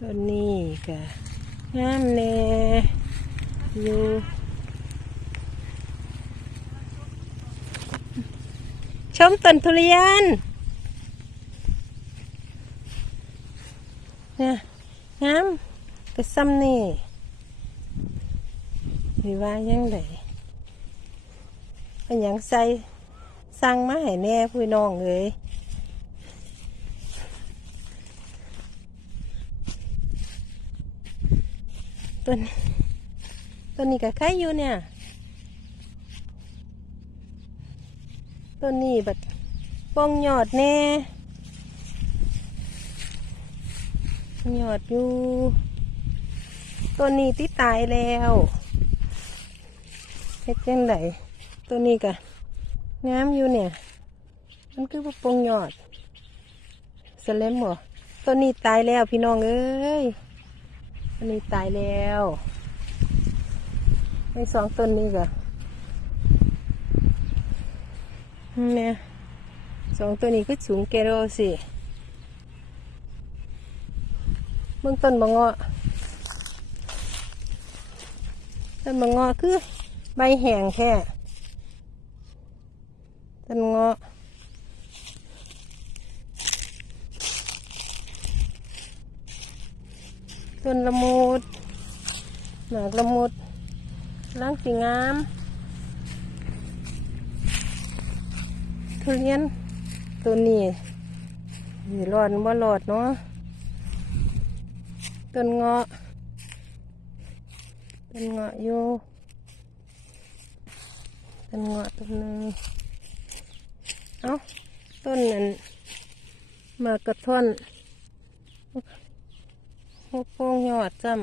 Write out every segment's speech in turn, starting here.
ต้นนี้ก็งามแน่อยู่ชมต้นทุเรียนเนี่ยงามก็ซ้ำนี่หรือว่ายังไงอันยังใส่สั่งมาให้แน่พี่น้องเลย ต้นต้นนี้ก็ใครอยู่เนี่ยต้นนี้แบบปองยอดแน่ยอดอยู่ต้นนี้ที่ตายแล้วเฮ็ดยังไงต้นนี้ก็งามอยู่เนี่ย มันคือว่าปงยอดสเลมบ่ต้นนี้ตายแล้วพี่น้องเอ้ย ต้นนี้ตายแล้วไอ้สองต้นนี้ก็เนี่ยสองตัวนี้ก็สูงเกโรสิเบื้องต้นบางเงาะต้นบางเงาะคือใบแห้งแค่ต้นเงาะ ต้นละมุดหมากละมุดล้างสีงาม ทุเรียนตัวนี้มีรอดบ่รอดเนาะต้นเงาะต้นเงาะอยู่ต้นเงาะต้นหนึงเอ้าต้นนั้นมากกระท่อน หัวโป่งยอดจำ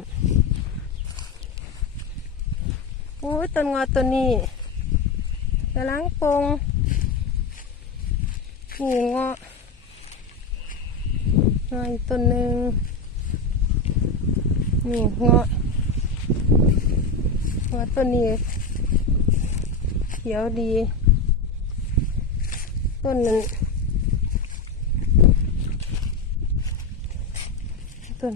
โอ้ยต้นงาะตัวนี้กำลังโป่งนี่งาะเงาะอีกต้นหนึ่งนี่เงาะเงาะต้นนี้เขียวดี ต้นนั้นต้น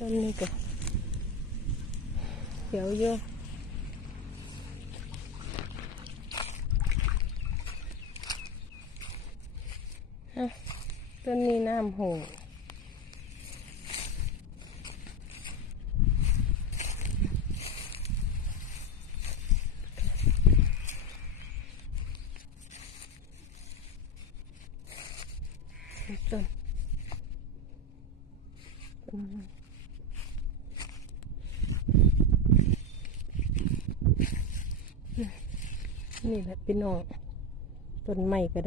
ต้นนี้ก็เขียวเยอะ ต้นนี้น้ำหงต้นต้น นี่แหละพี่น้องต้นไม้ก็ได้